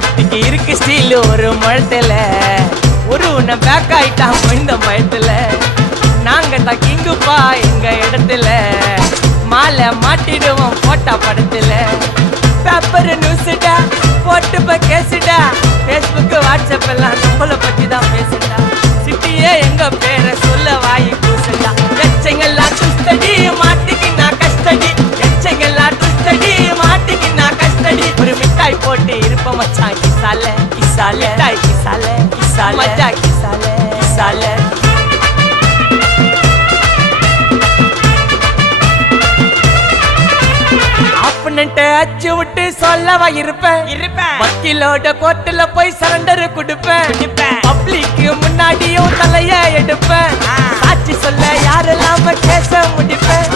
சேஃப்டிக்கு இருக்கு ஸ்டீல் ஒரு முழத்துல ஒரு உன்னை பேக் ஆயிட்டான் இந்த பயத்துல நாங்க தான் கிங்குப்பா எங்க இடத்துல மாலை மாட்டிடுவோம் போட்டா படத்துல பேப்பர் நியூஸ்டா போட்டு கேசுடா ஃபேஸ்புக் வாட்ஸ்அப் எல்லாம் நம்மளை பத்தி தான் பேசுடா சிட்டியே எங்க பேரை சொல்ல வாய் கூசுடா எச்சங்கெல்லாம் துஸ்தடி மாட்டிக்கினா கஸ்டடி எச்சங்கெல்லாம் துஸ்தடி மாட்டிக்கினா கஸ்டடி ஒரு மிட்டாய் போட்டு இருப்ப மச்சான் கிசால கிசால மிட்டாய் கிசால கிசால மச்சா கிசால கிசால அச்சு விட்டு சொல்லவா இருப்பேன் வக்கீலோட கோர்ட்டுல போய் சரண்டர் கொடுப்பேன் பப்ளிக்கு முன்னாடியும் தலைய எடுப்பேன் சாட்சி சொல்ல யாரெல்லாம் கேச முடிப்பேன்